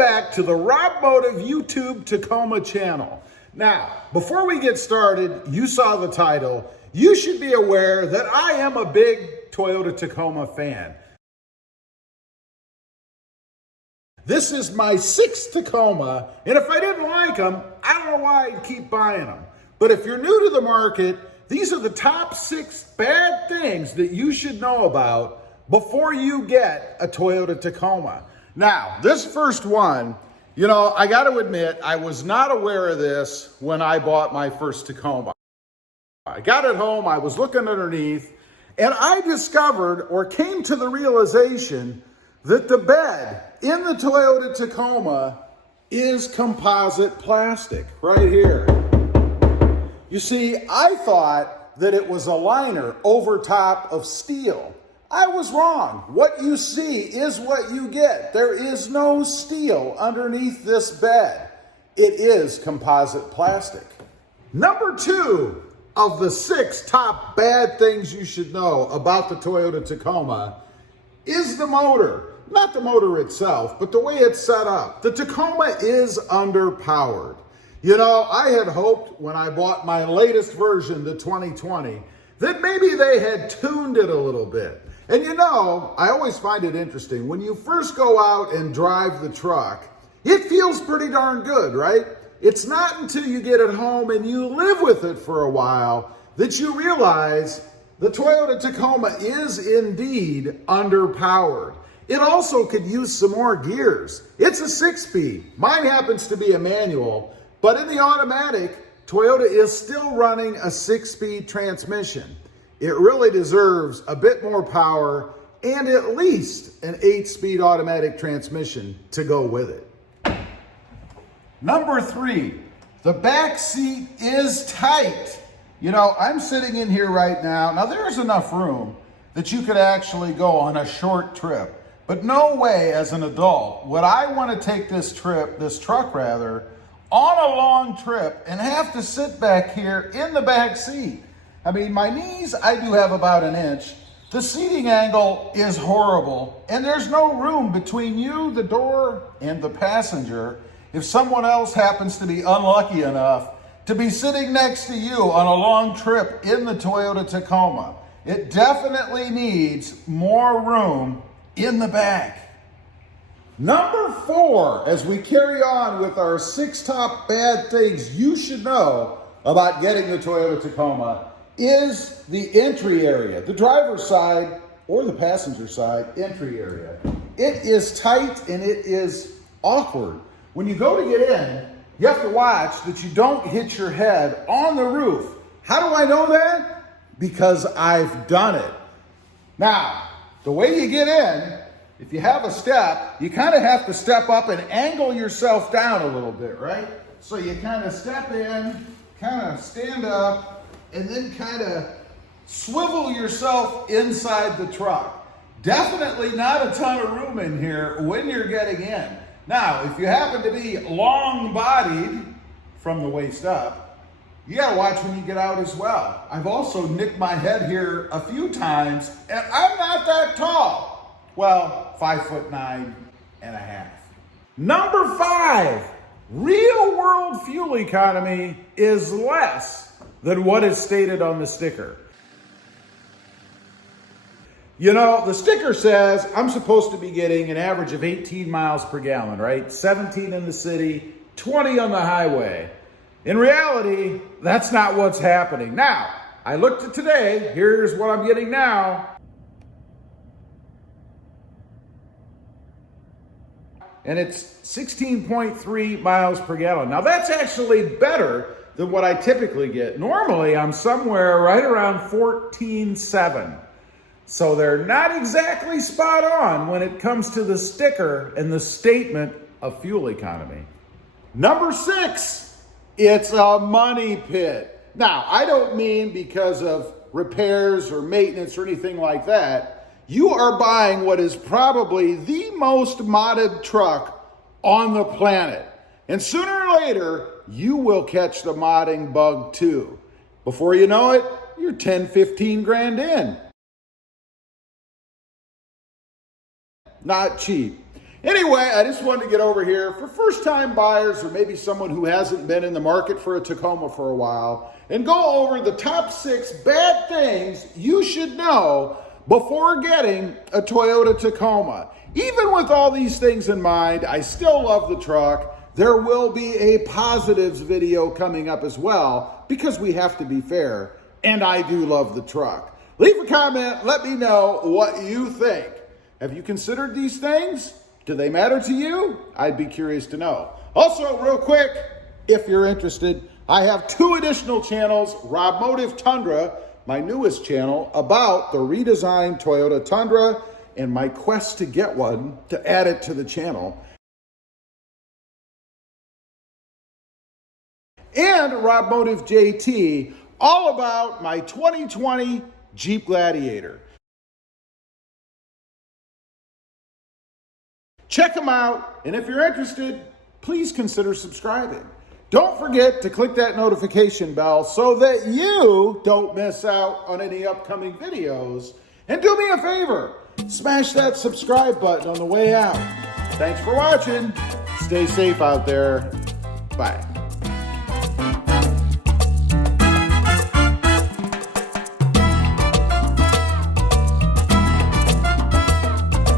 back to the RobMotive YouTube Tacoma channel. Now, before we get started, you saw the title. You should be aware that I am a big Toyota Tacoma fan. This is my 6th Tacoma, and if I didn't like them, I don't know why I'd keep buying them. But if you're new to the market, these are the top 6 bad things that you should know about before you get a Toyota Tacoma. Now, this first one, you know, I got to admit, I was not aware of this when I bought my first Tacoma. I got it home, I was looking underneath, and I discovered or came to the realization that the bed in the Toyota Tacoma is composite plastic right here. You see, I thought that it was a liner over top of steel. I was wrong. What you see is what you get. There is no steel underneath this bed. It is composite plastic. Number 2 of the 6 top bad things you should know about the Toyota Tacoma is the motor. Not the motor itself, but the way it's set up. The Tacoma is underpowered. You know, I had hoped when I bought my latest version, the 2020, that maybe they had tuned it a little bit. And you know, I always find it interesting. When you first go out and drive the truck, it feels pretty darn good, right? It's not until you get it home and you live with it for a while that you realize the Toyota Tacoma is indeed underpowered. It also could use some more gears. It's a 6-speed. Mine happens to be a manual, but in the automatic, Toyota is still running a 6-speed transmission. It really deserves a bit more power and at least an 8-speed automatic transmission to go with it. Number 3, the back seat is tight. You know, I'm sitting in here right now. Now there's enough room that you could actually go on a short trip, but no way as an adult would I want to take this truck on a long trip and have to sit back here in the back seat. I mean, my knees, I do have about an inch. The seating angle is horrible, and there's no room between you, the door, and the passenger if someone else happens to be unlucky enough to be sitting next to you on a long trip in the Toyota Tacoma. It definitely needs more room in the back. Number 4, as we carry on with our 6 top bad things you should know about getting the Toyota Tacoma, is the entry area, the driver's side or the passenger side entry area. It is tight and it is awkward. When you go to get in, you have to watch that you don't hit your head on the roof. How do I know that? Because I've done it. Now, the way you get in, if you have a step, you kind of have to step up and angle yourself down a little bit, right? So you kind of step in, kind of stand up, and then kind of swivel yourself inside the truck. Definitely not a ton of room in here when you're getting in. Now, if you happen to be long-bodied from the waist up, you gotta watch when you get out as well. I've also nicked my head here a few times, and I'm not that tall. Well, 5'9.5". Number 5, real-world fuel economy is less than what is stated on the sticker. You know, the sticker says I'm supposed to be getting an average of 18 miles per gallon, right? 17 in the city, 20 on the highway. In reality, that's not what's happening. Now, I looked at today, here's what I'm getting now. And it's 16.3 miles per gallon. Now that's actually better than what I typically get. Normally, I'm somewhere right around 14.7. So they're not exactly spot on when it comes to the sticker and the statement of fuel economy. Number 6, it's a money pit. Now, I don't mean because of repairs or maintenance or anything like that. You are buying what is probably the most modded truck on the planet. And sooner or later, you will catch the modding bug too. Before you know it, you're 10, 15 grand in. Not cheap. Anyway, I just wanted to get over here for first-time buyers or maybe someone who hasn't been in the market for a Tacoma for a while and go over the top 6 bad things you should know before getting a Toyota Tacoma. Even with all these things in mind, I still love the truck. There will be a positives video coming up as well because we have to be fair, and I do love the truck. Leave a comment, let me know what you think. Have you considered these things? Do they matter to you? I'd be curious to know. Also, real quick, if you're interested, I have 2 additional channels, RobMotive Tundra, my newest channel, about the redesigned Toyota Tundra and my quest to get one to add it to the channel. And RobMotive JT, all about my 2020 Jeep Gladiator. Check them out, and if you're interested, please consider subscribing. Don't forget to click that notification bell so that you don't miss out on any upcoming videos. And do me a favor, smash that subscribe button on the way out. Thanks for watching. Stay safe out there. Bye.